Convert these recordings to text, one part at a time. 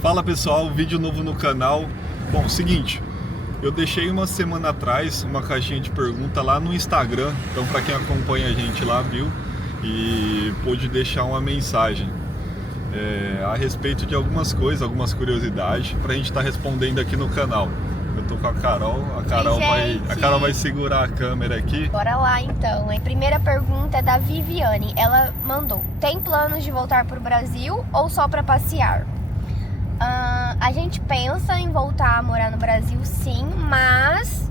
Fala pessoal, vídeo novo no canal. Bom, seguinte, eu deixei uma semana atrás uma caixinha de pergunta lá no Instagram, então para quem acompanha a gente lá viu e pôde deixar uma mensagem a respeito de algumas coisas, algumas curiosidades pra gente estar respondendo aqui no canal. Eu tô com a Carol, a Carol vai segurar a câmera aqui. Bora lá então. A primeira pergunta é da Viviane. Ela mandou: tem planos de voltar pro Brasil ou só pra passear? A gente pensa em voltar a morar no Brasil, sim, mas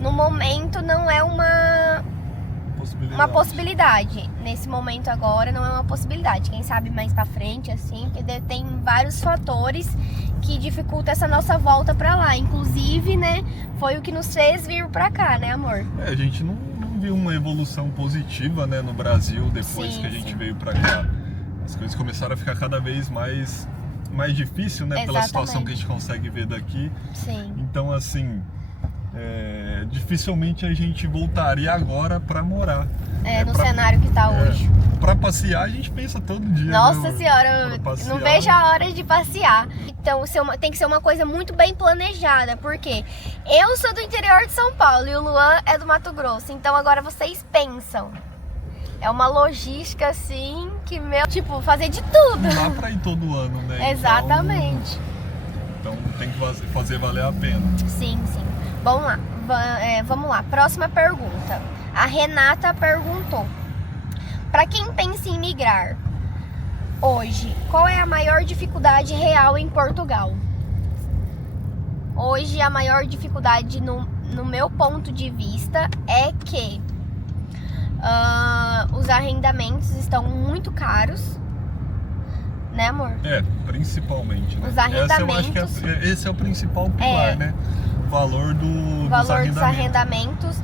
no momento não é uma possibilidade. Nesse momento agora não é uma possibilidade. Quem sabe mais pra frente, assim, porque tem vários fatores que dificultam essa nossa volta pra lá. Inclusive, né, foi o que nos fez vir pra cá, né, amor? A gente não viu uma evolução positiva, né, no Brasil depois que a gente veio pra cá. As coisas começaram a ficar cada vez mais difícil, né? Pela situação que a gente consegue ver daqui. Sim. Então, assim, dificilmente a gente voltaria agora pra morar. No cenário que tá hoje. Pra passear a gente pensa todo dia. Nossa né? senhora, não vejo a hora de passear. Então tem que ser uma coisa muito bem planejada, porque eu sou do interior de São Paulo e o Luan é do Mato Grosso. Então agora vocês pensam. É uma logística assim que, tipo, fazer de tudo. Não dá pra ir todo ano, né? Exatamente. Então tem que fazer valer a pena. Sim. Vamos lá. Próxima pergunta. A Renata perguntou: para quem pensa em migrar hoje, qual é a maior dificuldade real em Portugal? Hoje a maior dificuldade no meu ponto de vista é que os arrendamentos estão muito caros, né, amor? Principalmente, né? Os arrendamentos. Eu acho que esse é o principal pilar, né? O valor dos arrendamentos.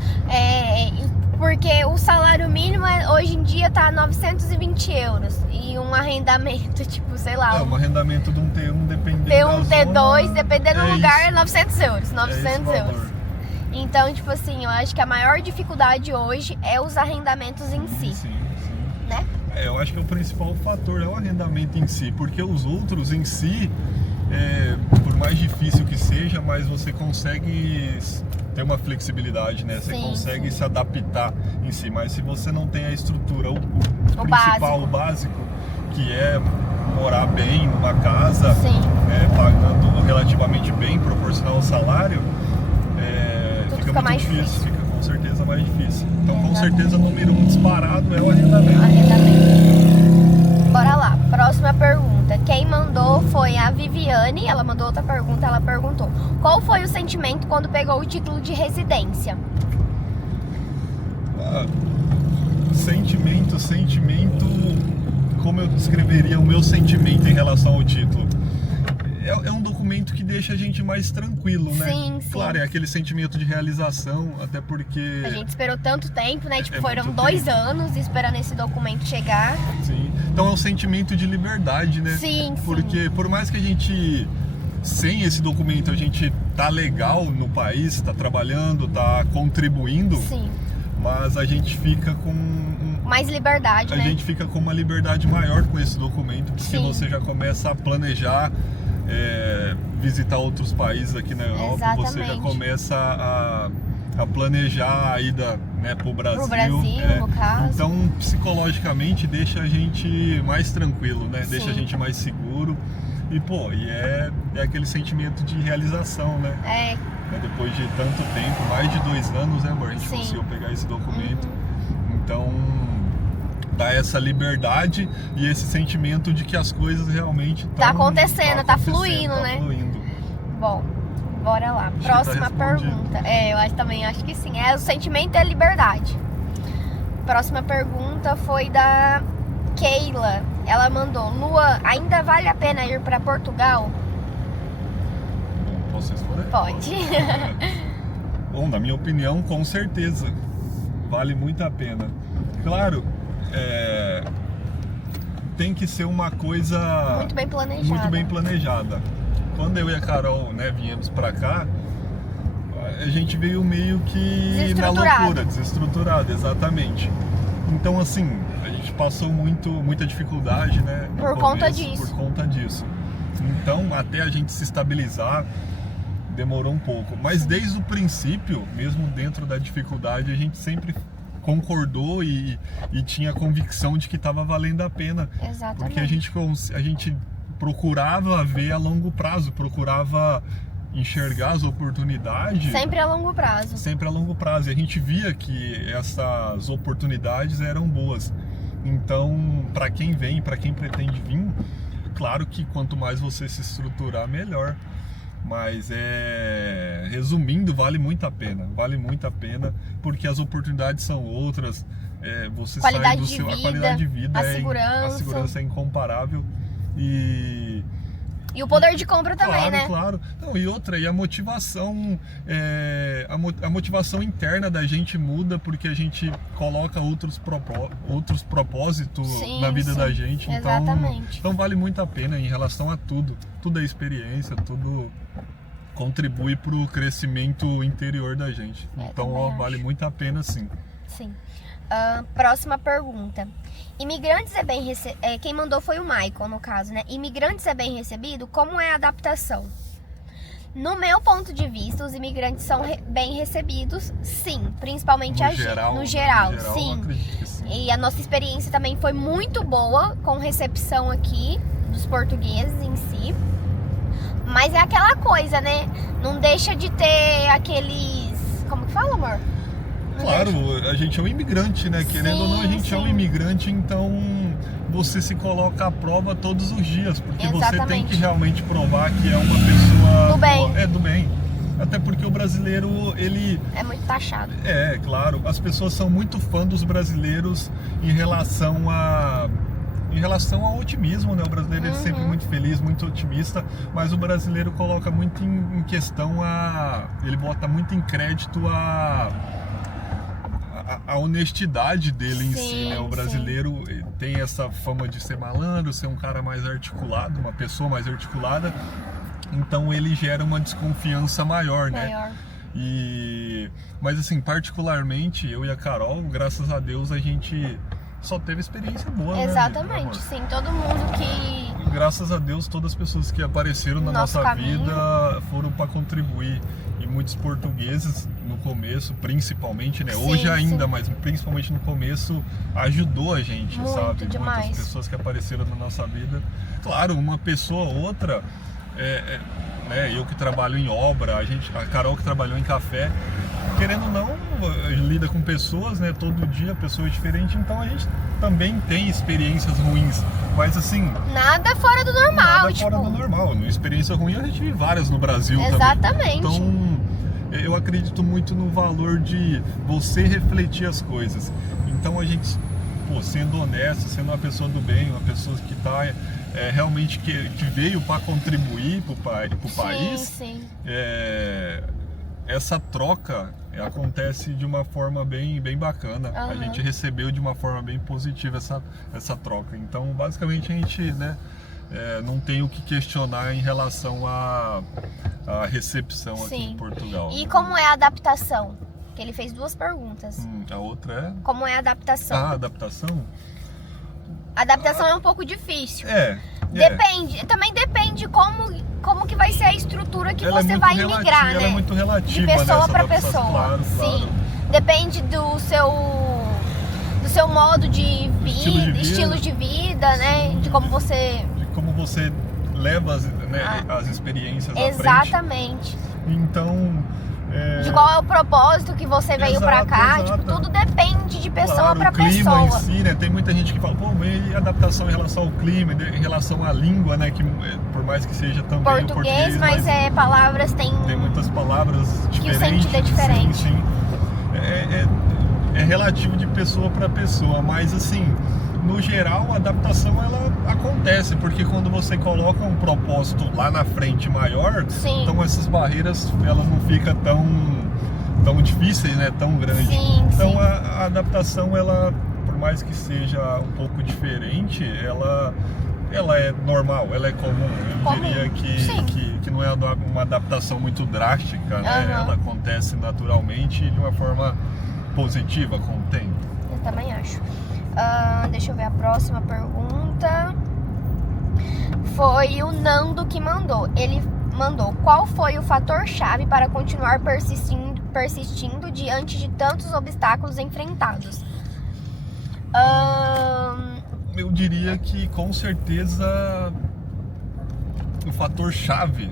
Porque o salário mínimo hoje em dia tá 920 euros. E um arrendamento, tipo, sei lá. Um arrendamento de um T1, dependendo T2, dependendo do lugar, é 900 euros. 900 euros. Valor. Então, tipo assim, eu acho que a maior dificuldade hoje é os arrendamentos em si. Sim. Né? Eu acho que o principal fator é o arrendamento em si, porque os outros em si, por mais difícil que seja, mas você consegue ter uma flexibilidade, né? Você consegue se adaptar em si, mas se você não tem a estrutura, o principal, o básico, que é morar bem numa casa, pagando relativamente bem, proporcional ao salário, fica muito difícil, fica com certeza mais difícil. Então, com certeza, o número 1 disparado é o arrendamento. Bora lá, próxima pergunta. Quem mandou foi a Viviane. Ela mandou outra pergunta. Ela perguntou: qual foi o sentimento quando pegou o título de residência? Sentimento, como eu descreveria o meu sentimento em relação ao título? É um documento que deixa a gente mais tranquilo, né? Sim. Claro, é aquele sentimento de realização, até porque... A gente esperou tanto tempo, né? Tipo, foram 2 anos esperando esse documento chegar. Sim. Então é um sentimento de liberdade, né? Sim. Porque por mais que a gente, sem esse documento, a gente tá legal no país, tá trabalhando, tá contribuindo. Sim. Mas a gente fica com... mais liberdade, né? A gente fica com uma liberdade maior com esse documento, porque você já começa a planejar visitar outros países aqui na Europa. Exatamente. Você já começa a planejar a ida, né, pro Brasil. No caso. Então, psicologicamente, deixa a gente mais tranquilo, né? Deixa a gente mais seguro. E é aquele sentimento de realização, né? Depois de tanto tempo, mais de 2 anos, né, amor? A gente conseguiu pegar esse documento. Então, dá essa liberdade e esse sentimento de que as coisas realmente tá acontecendo, tá fluindo, né? Bom, bora lá. Próxima pergunta. Eu também acho que sim. O sentimento é a liberdade. Próxima pergunta foi da Keila. Ela mandou: Luan, ainda vale a pena ir para Portugal? Posso responder? Pode. Bom, na minha opinião, com certeza. Vale muito a pena. Claro, tem que ser uma coisa muito bem planejada. Quando eu e a Carol, viemos pra cá, a gente veio meio que na loucura, desestruturado, exatamente. Então, assim, a gente passou muita dificuldade, né? Por conta disso. Por conta disso. Então, até a gente se estabilizar, demorou um pouco. Mas desde o princípio, mesmo dentro da dificuldade, a gente sempre concordou e tinha a convicção de que estava valendo a pena. Exatamente. Porque a gente procurava ver a longo prazo, procurava enxergar as oportunidades. Sempre a longo prazo. Sempre a longo prazo. E a gente via que essas oportunidades eram boas. Então, para quem vem, para quem pretende vir, claro que quanto mais você se estruturar, melhor. Mas resumindo, vale muito a pena. Vale muito a pena, porque as oportunidades são outras. Você sai do seu, a qualidade de vida, a segurança é incomparável. E o poder de compra também, né? Claro. Não, e outra, e a motivação, a motivação interna da gente muda porque a gente coloca outros propósitos na vida da gente. Exatamente. Então vale muito a pena em relação a tudo. Tudo é experiência, tudo contribui para o crescimento interior da gente. Então vale muito a pena, sim. Sim. Próxima pergunta. Imigrantes é bem recebido? Quem mandou foi o Michael, no caso, né? Imigrantes é bem recebido? Como é a adaptação? No meu ponto de vista, os imigrantes são bem recebidos, sim. Principalmente no geral, sim. Acredito que sim. E a nossa experiência também foi muito boa com recepção aqui dos portugueses em si. Mas é aquela coisa, né? Não deixa de ter aqueles... Como que fala, amor? Claro, a gente é um imigrante, né? Querendo ou não, a gente é um imigrante, então você se coloca à prova todos os dias, porque você tem que realmente provar que é uma pessoa do bem. Até porque o brasileiro, ele... é muito taxado. Claro. As pessoas são muito fãs dos brasileiros em relação ao otimismo, né? O brasileiro é sempre muito feliz, muito otimista, mas o brasileiro coloca muito em questão ele bota muito em crédito a honestidade dele em si, né? O brasileiro tem essa fama de ser malandro, ser um cara mais articulado, uma pessoa mais articulada, então ele gera uma desconfiança maior, né? Mas assim, particularmente eu e a Carol, graças a Deus, a gente só teve experiência boa, Exatamente, né, sim, todo mundo que... Graças a Deus, todas as pessoas que apareceram na nossa vida foram para contribuir. E muitos portugueses no começo, principalmente, né? Hoje ainda, mas principalmente no começo, ajudou a gente, sabe? Demais. Muitas pessoas que apareceram na nossa vida. Claro, uma pessoa ou outra, né? Eu que trabalho em obra, a Carol que trabalhou em café, querendo ou não, lida com pessoas, né? Todo dia, pessoas diferentes, então a gente também tem experiências ruins, mas assim... Nada fora do normal, Nada fora do normal. Experiência ruim a gente vive várias no Brasil também. Exatamente. Então, eu acredito muito no valor de você refletir as coisas. Então a gente, sendo honesto, sendo uma pessoa do bem, uma pessoa que está realmente que veio para contribuir para o país, essa troca acontece de uma forma bem bacana. A gente recebeu de uma forma bem positiva essa troca. Então, basicamente, a gente, né, não tem o que questionar em relação à recepção aqui em Portugal. E como é a adaptação? Que ele fez duas perguntas. A outra é? Como é a adaptação? A adaptação? A adaptação é um pouco difícil. Depende. Também depende como que vai ser a estrutura que você vai imigrar, né? Ela é muito relativa, de pessoa para pessoa. Claro. Sim. Depende do seu modo de vida, estilo de vida, né? De como você leva as experiências à frente. Exatamente. então... De qual é o propósito que você veio pra cá, tipo, tudo depende de pessoa pra pessoa. O clima em si, né? Tem muita gente que fala, e adaptação em relação ao clima, em relação à língua, né? Que por mais que seja também português, mas palavras tem muitas palavras diferentes. Que o sentido é diferente. Sim. É relativo de pessoa pra pessoa, mas assim, no geral, a adaptação ela acontece, porque quando você coloca um propósito lá na frente maior, então essas barreiras elas não ficam tão difíceis, né? Tão grandes. Então a adaptação, ela, por mais que seja um pouco diferente, ela é normal, ela é comum. Eu diria que não é uma adaptação muito drástica, né? Ela acontece naturalmente de uma forma positiva com o tempo. Eu também acho. Deixa eu ver a próxima pergunta. Foi o Nando que mandou. Ele mandou: qual foi o fator-chave para continuar persistindo diante de tantos obstáculos enfrentados? Eu diria que com certeza o fator-chave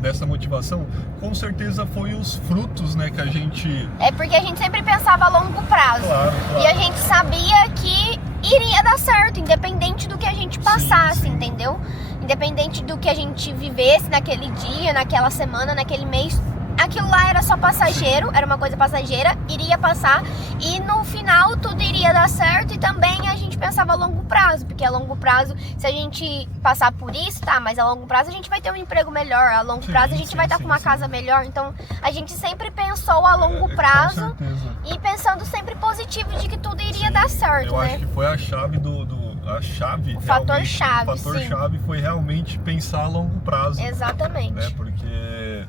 dessa motivação, com certeza foi os frutos, né, que a gente... É porque a gente sempre pensava a longo prazo. Claro. E a gente sabia que iria dar certo, independente do que a gente passasse, sim. Entendeu? Independente do que a gente vivesse naquele dia, naquela semana, naquele mês. Aquilo lá era só passageiro, era uma coisa passageira, iria passar e no final tudo iria dar certo. E também a gente pensava a longo prazo, porque a longo prazo, se a gente passar por isso, tá, mas a longo prazo a gente vai ter um emprego melhor, a longo prazo a gente vai estar com uma casa melhor. Então a gente sempre pensou a longo prazo e pensando sempre positivo de que tudo iria dar certo, eu né? acho que foi a chave o fator-chave, o fator-chave foi realmente pensar a longo prazo. Exatamente. Né? Porque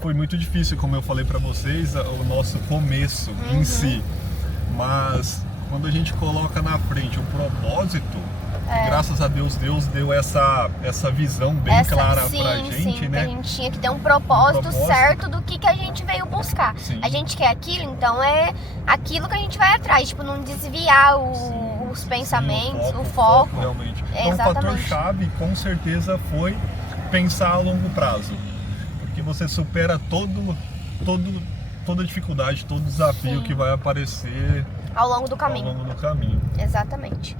foi muito difícil, como eu falei pra vocês, o nosso começo em si. Mas quando a gente coloca na frente o propósito, graças a Deus deu essa visão bem clara pra gente, né? A gente tinha que ter um propósito certo do que a gente veio buscar. Sim. A gente quer aquilo, então é aquilo que a gente vai atrás, tipo, não desviar os pensamentos, o foco. Realmente. Então o fator-chave com certeza foi pensar a longo prazo. Porque você supera toda dificuldade, todo desafio que vai aparecer ao longo do caminho. Exatamente.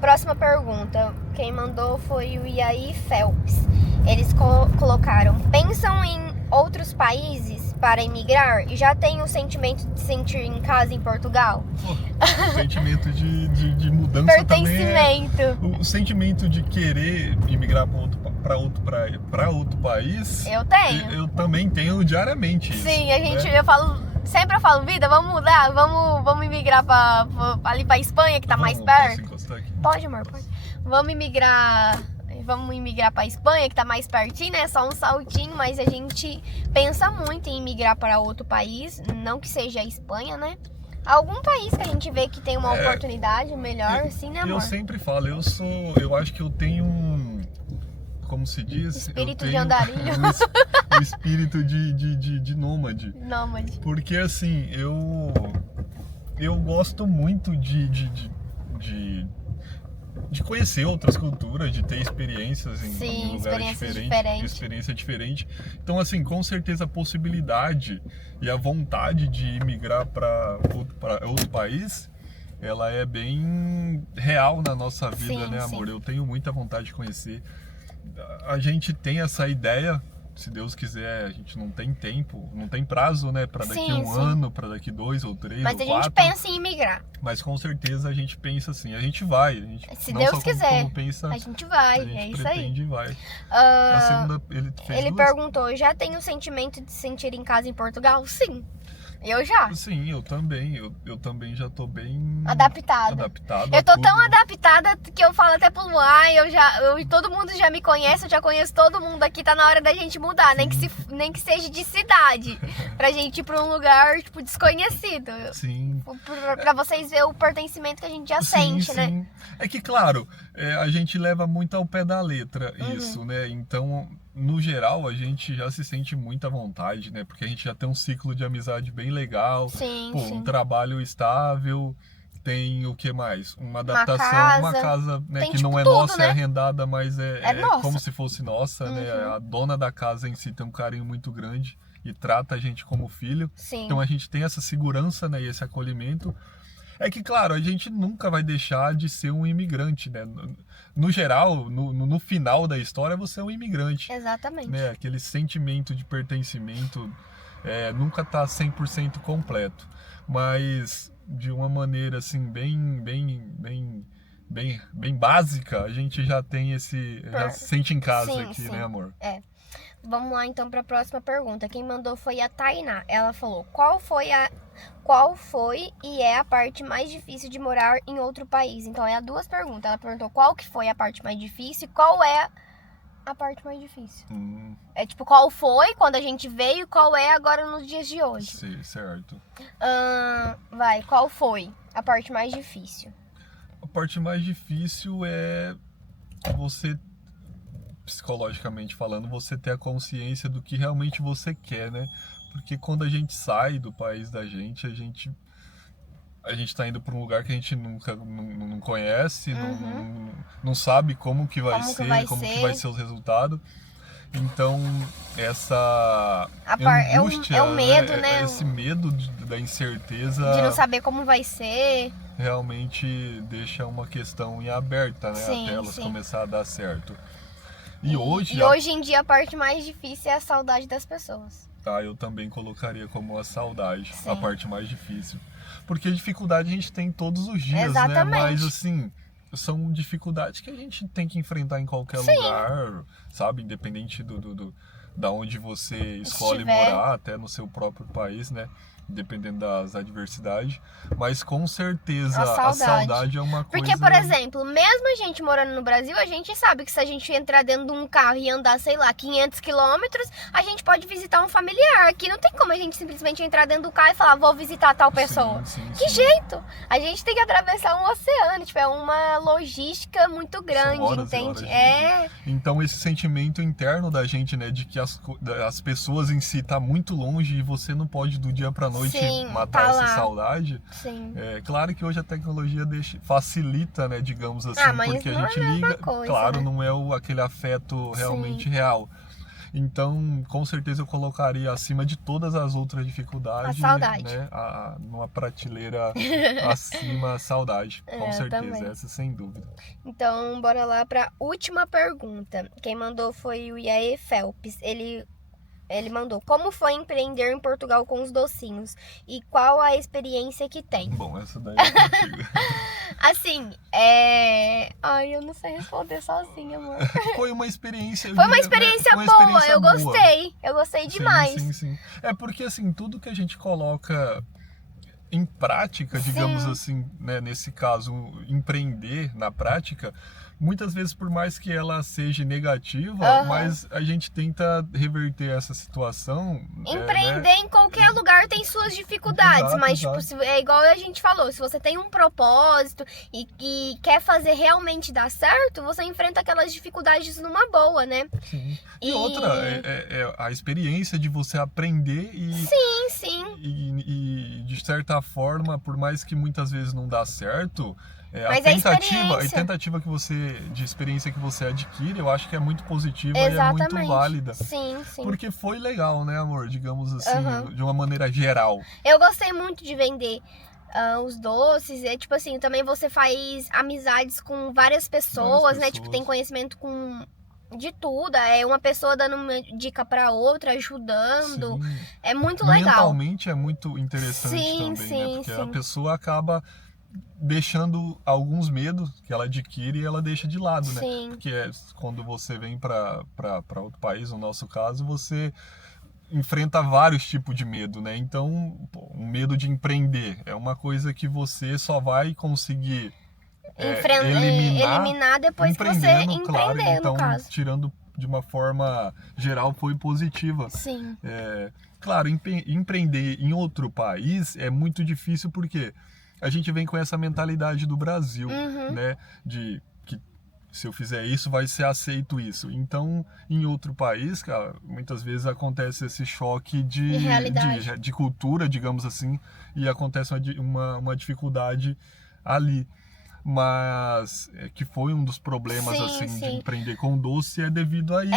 Próxima pergunta. Quem mandou foi o Iaí Phelps. Eles colocaram: pensam em outros países para emigrar e já tem o sentimento de sentir em casa em Portugal? O sentimento de mudança pertencimento. Também o sentimento de querer emigrar para outro país. Eu tenho. Eu também tenho diariamente. Sim, isso, a gente, né? sempre eu falo, vida, vamos mudar, vamos emigrar ali pra Espanha, que tá mais perto. Posso encostar aqui? Pode, amor, pode. Vamos emigrar pra Espanha, que tá mais pertinho, né? Só um saltinho, mas a gente pensa muito em emigrar para outro país, não que seja a Espanha, né? Algum país que a gente vê que tem uma oportunidade melhor, assim, né, amor? Eu sempre falo, eu acho que eu tenho como se diz? Espírito de andarilho. Um espírito de nômade. Nômade. Porque assim, eu gosto muito de conhecer outras culturas, de ter experiências em lugares diferentes. Experiência diferente. Então, assim, com certeza a possibilidade e a vontade de imigrar para outro país, ela é bem real na nossa vida, né, amor? Eu tenho muita vontade de conhecer. A gente tem essa ideia, se Deus quiser, a gente não tem tempo, não tem prazo, né, para daqui ano, para daqui 2 ou 3 Mas ou 4. Mas a gente pensa em imigrar. Mas com certeza a gente pensa assim, a gente vai. Se Deus quiser, como pensa, a gente vai, a gente é isso pretende aí. E vai. A segunda, ele perguntou: já tem o sentimento de se sentir em casa em Portugal? Sim. Eu já. Sim, eu também. Eu também já tô bem adaptada. Eu tô tão adaptada que eu falo até pro Luan, todo mundo já me conhece, eu já conheço todo mundo aqui, tá na hora da gente mudar, nem que seja de cidade, pra gente ir pra um lugar, tipo, desconhecido. Sim. Pra vocês verem o pertencimento que a gente já sente, né? É que, claro, a gente leva muito ao pé da letra isso, né? Então, no geral, a gente já se sente muito à vontade, né? Porque a gente já tem um ciclo de amizade bem legal. Um trabalho estável. Tem o que mais? Uma adaptação, uma casa né, que não é tudo, nossa, né? é arrendada, mas é nossa. como se fosse nossa, né? A dona da casa em si tem um carinho muito grande e trata a gente como filho. Sim. Então a gente tem essa segurança, né, e esse acolhimento. É que, claro, a gente nunca vai deixar de ser um imigrante, né? No geral, no final da história, você é um imigrante. Exatamente. Né? Aquele sentimento de pertencimento nunca tá 100% completo. Mas, de uma maneira, assim, bem básica, a gente já tem já se sente em casa aqui, né, amor? Vamos lá, então, para a próxima pergunta. Quem mandou foi a Tainá. Ela falou: qual foi e é a parte mais difícil de morar em outro país? Então, é 2 perguntas. Ela perguntou qual que foi a parte mais difícil e qual é a parte mais difícil. É tipo, qual foi quando a gente veio e qual é agora nos dias de hoje. Sim, certo. Qual foi a parte mais difícil? A parte mais difícil é você, psicologicamente falando, você ter a consciência do que realmente você quer, né? Porque quando a gente sai do país da gente, a gente tá indo para um lugar que a gente nunca não conhece, não sabe como que vai ser, como que vai ser os resultados. Então, essa angústia, é o medo, né? Esse medo da incerteza... De não saber como vai ser. Realmente deixa uma questão em aberta, né? Até elas começar a dar certo. E hoje em dia a parte mais difícil é a saudade das pessoas. Eu também colocaria como a saudade, a parte mais difícil. Porque dificuldade a gente tem todos os dias, exatamente, né? Mas assim, são dificuldades que a gente tem que enfrentar em qualquer lugar, sabe? Independente da onde você escolhe morar, até no seu próprio país, né? Dependendo das adversidades, mas com certeza a saudade é uma coisa... Porque, por exemplo, mesmo a gente morando no Brasil, a gente sabe que se a gente entrar dentro de um carro e andar, sei lá, 500 quilômetros, a gente pode visitar um familiar. Aqui não tem como a gente simplesmente entrar dentro do carro e falar, vou visitar tal pessoa. Que jeito? A gente tem que atravessar um oceano, tipo, é uma logística muito grande, entende? Então esse sentimento interno da gente, né, de que as pessoas em si tá muito longe e você não pode do dia pra noite matar essa saudade. É claro que hoje a tecnologia facilita, né, digamos assim, porque a gente liga, claro, né? Não é aquele afeto realmente real. Então, com certeza eu colocaria acima de todas as outras dificuldades, a saudade, né, numa prateleira acima a saudade, com certeza, também. Essa sem dúvida. Então, bora lá para última pergunta. Quem mandou foi o Iaê Felps. Ele mandou: como foi empreender em Portugal com os docinhos? E qual a experiência que tem? Bom, essa daí é contigo. Assim, Ai, eu não sei responder sozinha, amor. Foi uma experiência... Foi uma experiência boa, eu gostei. Eu gostei demais. Sim. É porque, assim, tudo que a gente coloca em prática, digamos assim, né, nesse caso, empreender na prática, muitas vezes, por mais que ela seja negativa, mas a gente tenta reverter essa situação. Empreender em qualquer lugar tem suas dificuldades, mas tipo, é igual a gente falou, se você tem um propósito e quer fazer realmente dar certo, você enfrenta aquelas dificuldades numa boa, né? Sim. E outra, é a experiência de você aprender e... Sim. E de certa forma, por mais que muitas vezes não dá certo... Mas a tentativa de experiência que você adquire, eu acho que é muito positiva e é muito válida. Sim. Porque foi legal, né, amor? Digamos assim, de uma maneira geral. Eu gostei muito de vender os doces. Tipo assim, também você faz amizades com várias pessoas, né? Tipo, tem conhecimento de tudo. É uma pessoa dando uma dica pra outra, ajudando. É muito legal. Mentalmente é muito interessante também, né? Porque a pessoa acaba deixando alguns medos que ela adquire e ela deixa de lado, né? Porque quando você vem para outro país, no nosso caso, você enfrenta vários tipos de medo, né? Então, o medo de empreender é uma coisa que você só vai conseguir eliminar depois que você empreender, então, no caso. Tirando de uma forma geral, foi positiva. Claro, empreender em outro país é muito difícil porque a gente vem com essa mentalidade do Brasil, né? De que se eu fizer isso, vai ser aceito isso. Então, em outro país, cara, muitas vezes acontece esse choque de cultura, digamos assim, e acontece uma dificuldade ali. Mas que foi um dos problemas de empreender com doce é devido a isso,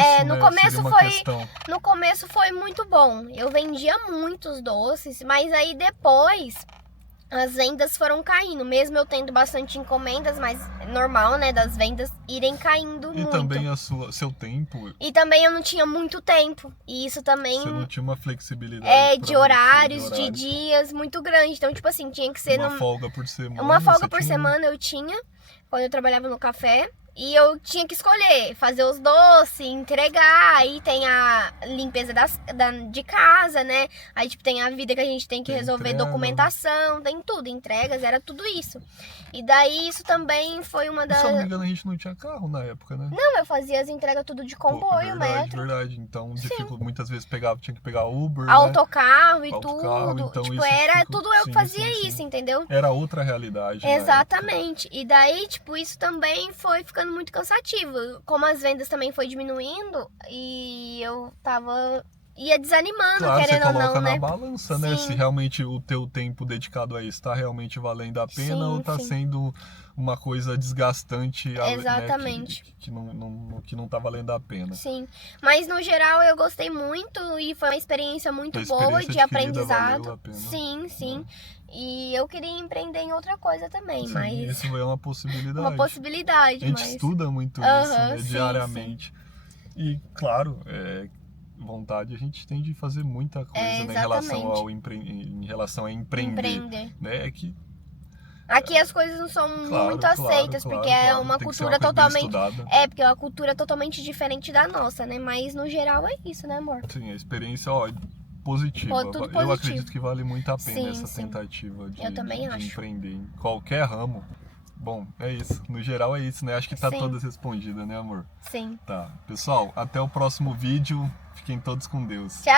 no começo foi muito bom. Eu vendia muitos doces, mas aí depois as vendas foram caindo, mesmo eu tendo bastante encomendas, mas é normal, né, das vendas irem caindo muito. E também seu tempo. E também eu não tinha muito tempo, e isso também... Você não tinha uma flexibilidade de horários, de dias muito grande, então tipo assim, tinha que ser... Uma folga por semana. Uma folga por semana eu tinha, quando eu trabalhava no café, E eu tinha que escolher, fazer os doces, entregar, aí tem a limpeza de casa, né? Aí, tipo, tem a vida que a gente tem que resolver, documentação, tem tudo, entregas, era tudo isso. E daí, isso também foi uma das... Se eu não me engano, a gente não tinha carro na época, né? Não, eu fazia as entregas tudo de comboio, metro. Verdade, então, muitas vezes tinha que pegar Uber, autocarro, né? E autocarro, tudo. Então tipo, era tudo eu que fazia isso, entendeu? Era outra realidade. Exatamente. E daí, tipo, isso também foi ficando muito cansativo. Como as vendas também foi diminuindo e eu ia desanimando, querendo ou não, né? Você coloca na balança, né? Se realmente o teu tempo dedicado a isso tá realmente valendo a pena ou tá sendo uma coisa desgastante, exatamente, né? Que não tá valendo a pena. Sim, mas no geral eu gostei muito e foi uma experiência muito boa de aprendizado. Valeu a pena. Sim. E eu queria empreender em outra coisa também, mas... isso é uma possibilidade. Uma possibilidade, A gente estuda muito isso, né? Diariamente. E, claro, vontade a gente tem de fazer muita coisa, né? Em relação a empreender. Né? Aqui as coisas não são muito aceitas, porque é uma cultura totalmente... porque é uma cultura totalmente diferente da nossa, né? Mas no geral é isso, né, amor? Sim, a experiência, positiva. Eu acredito que vale muito a pena essa tentativa de empreender em qualquer ramo. Bom, é isso. No geral é isso, né? Acho que tá todas respondidas, né, amor? Sim. Tá. Pessoal, até o próximo vídeo. Fiquem todos com Deus. Tchau!